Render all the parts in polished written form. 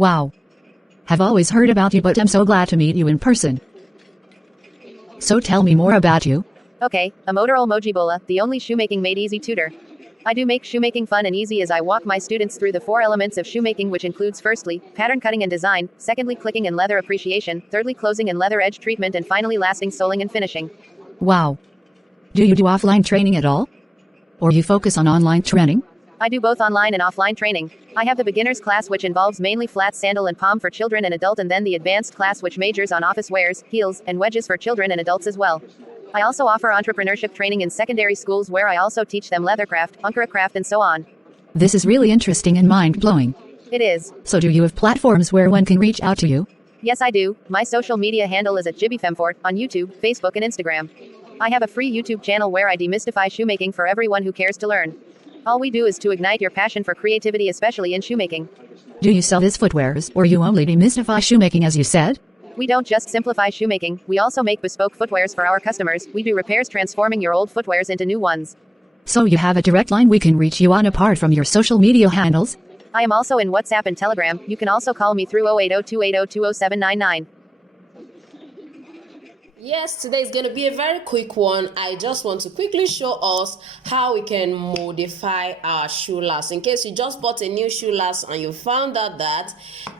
Wow. Have always heard about you, but I'm so glad to meet you in person. So tell me more about you. Okay, I'm Oderol Mojibola, the only shoemaking made easy tutor. I do make shoemaking fun and easy as I walk my students through the 4 elements of shoemaking, which includes firstly, pattern cutting and design, secondly, clicking and leather appreciation, thirdly, closing and leather edge treatment, and finally, lasting soling and finishing. Wow. Do you do offline training at all? Or you focus on online training? I do both online and offline training. I have the beginners class, which involves mainly flat sandal and palm for children and adult, and then the advanced class, which majors on office wears, heels, and wedges for children and adults as well. I also offer entrepreneurship training in secondary schools, where I also teach them leathercraft, ankara craft, and so on. This is really interesting and mind-blowing. It is. So do you have platforms where one can reach out to you? Yes, I do. My social media handle is at JibbyFemFort on YouTube, Facebook, and Instagram. I have a free YouTube channel where I demystify shoemaking for everyone who cares to learn. All we do is to ignite your passion for creativity, especially in shoemaking. Do you sell these footwears, or you only demystify shoemaking as you said? We don't just simplify shoemaking, we also make bespoke footwears for our customers. We do repairs, transforming your old footwears into new ones. So you have a direct line we can reach you on apart from your social media handles? I am also in WhatsApp and Telegram. You can also call me through 080-280-20799. Yes, today is going to be a very quick one. I just want to quickly show us how we can modify our shoe last. In case you just bought a new shoe last and you found out that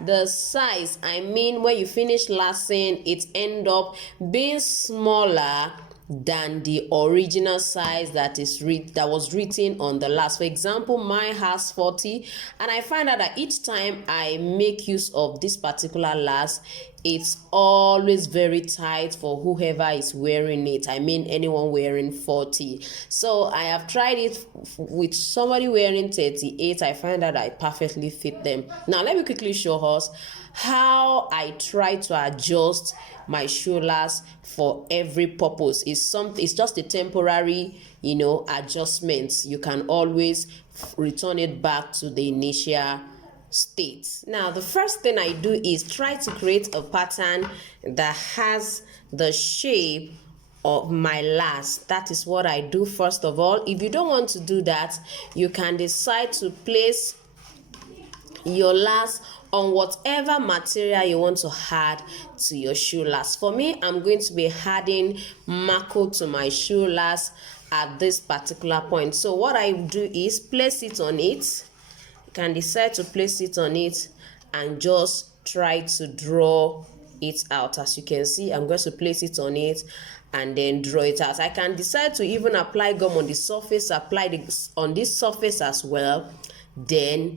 the size, when you finish lasting, it end up being smaller than the original size that was written on the last. For example, mine has 40, and I find out that each time I make use of this particular last, it's always very tight for whoever is wearing it. Anyone wearing 40. So I have tried it with somebody wearing 38. I find out I perfectly fit them. Now let me quickly show us how I try to adjust my shoe last for every purpose. It's just a temporary, adjustment. You can always return it back to the initial state. Now the first thing I do is try to create a pattern that has the shape of my last. That is what I do first of all. If you don't want to do that, you can decide to place your last on whatever material you want to add to your shoe last. For me, I'm going to be adding Mako to my shoe last at this particular point. So what I do is place it on it. You can decide to place it on it and just try to draw it out. As you can see, I'm going to place it on it and then draw it out. I can decide to even apply gum on the surface, apply this on this surface as well, then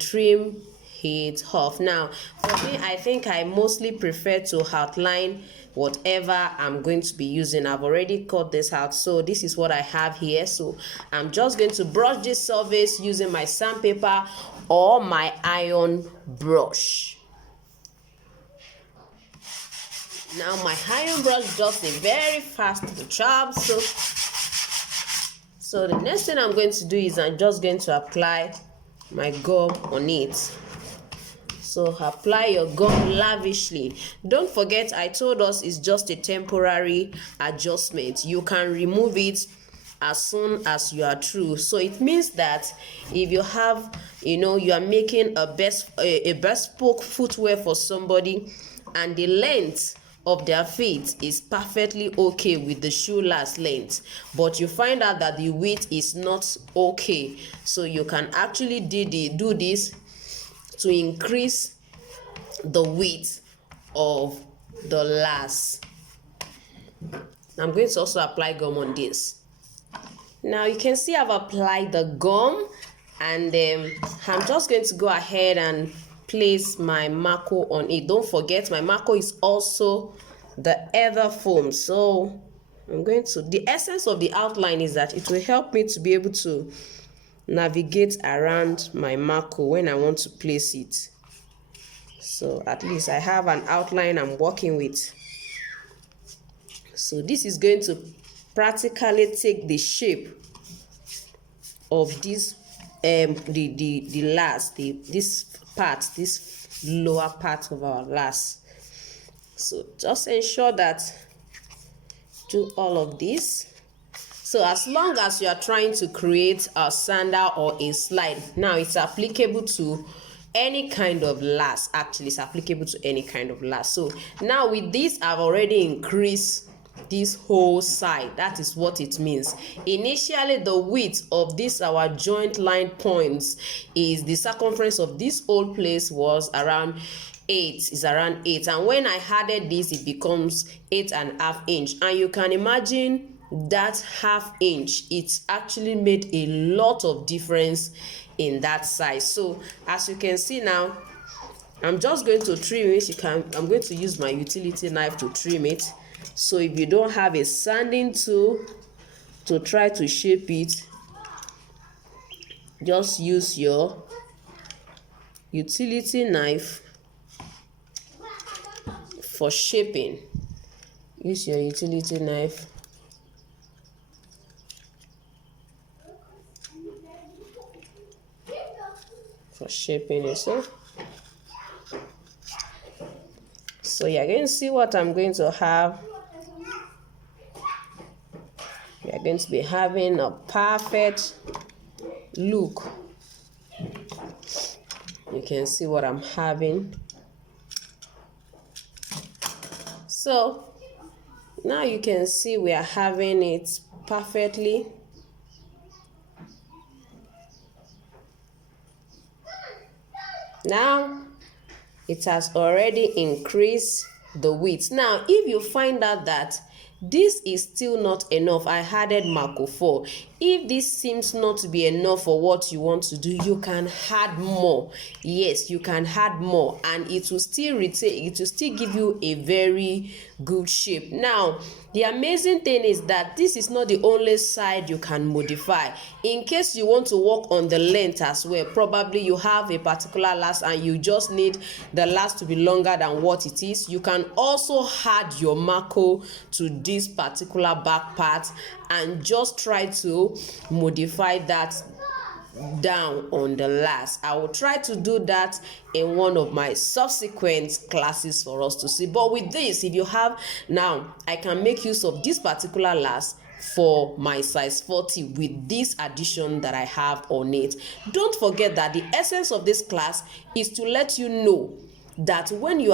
trim it off. Now for me, I think I mostly prefer to outline whatever I'm going to be using. I've already cut this out, so this is what I have here. So I'm just going to brush this surface using my sandpaper or my iron brush. Now my iron brush does a very fast job. So the next thing I'm going to do is I'm just going to apply my gum on it. So apply your gum lavishly. Don't forget, I told us it's just a temporary adjustment. You can remove it as soon as you are through. So it means that if you have, you are making a bespoke footwear for somebody, and the length of their feet is perfectly okay with the shoe last length, but you find out that the width is not okay, so you can actually do this to increase the width of the last. I'm going to also apply gum on this. Now you can see I've applied the gum, and I'm just going to go ahead and place my Mako on it. Don't forget, my Mako is also the ether foam. So the essence of the outline is that it will help me to be able to navigate around my Mako when I want to place it. So at least I have an outline I'm working with. So this is going to practically take the shape of this this lower part of our last. So just ensure that do all of this. So as long as you are trying to create a sandal or a slide, now it's applicable to any kind of last. Actually, it's applicable to any kind of last. So now with this, I've already increased this whole side. That is what it means. Initially, the width of this our joint line points is the circumference of this whole place was around 8, is around 8, and when I added this, it becomes 8.5 inch. And you can imagine that half inch, it's actually made a lot of difference in that size. So as you can see now, I'm just going to trim it. I'm going to use my utility knife to trim it. So if you don't have a sanding tool to try to shape it, just use your utility knife for shaping. Use your utility knife for shaping it. So you're going to see what I'm going to have. We are going to be having a perfect look. You can see what I'm having. So now you can see we are having it perfectly. Now it has already increased the width. Now if you find out that this is still not enough, I added Marco 4. If this seems not to be enough for what you want to do, you can add more. Yes, you can add more, and it will still retain, it will still give you a very good shape. Now the amazing thing is that this is not the only side you can modify. In case you want to work on the length as well, probably you have a particular last and you just need the last to be longer than what it is, you can also add your Marco to this particular back part and just try to modify that down on the last. I will try to do that in one of my subsequent classes for us to see. But with this, if you have, now I can make use of this particular last for my size 40 with this addition that I have on it. Don't forget that the essence of this class is to let you know that when you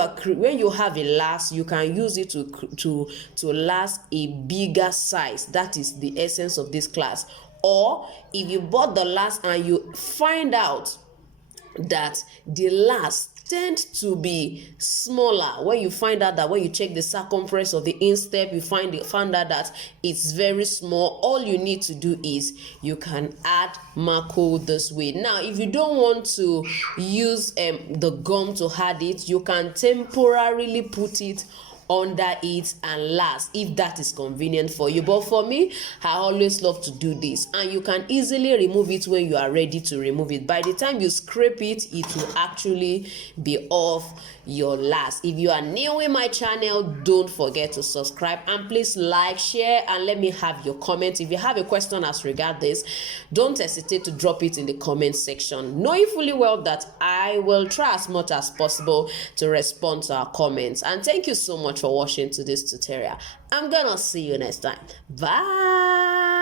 have a last, you can use it to last a bigger size. That is the essence of this class. Or if you bought the last and you find out that the last tend to be smaller, when you find out that when you check the circumference of the instep, you find out that it's very small, all you need to do is you can add Marco this way. Now if you don't want to use the gum to add it, you can temporarily put it under it and last if that is convenient for you. But for me, I always love to do this, and you can easily remove it when you are ready to remove it. By the time you scrape it, it will actually be off your last. If you are new in my channel, don't forget to subscribe, and please like, share, and let me have your comment. If you have a question as regard this, don't hesitate to drop it in the comment section, knowing fully well that I will try as much as possible to respond to our comments. And thank you so much for watching to this tutorial. I'm gonna see you next time. Bye.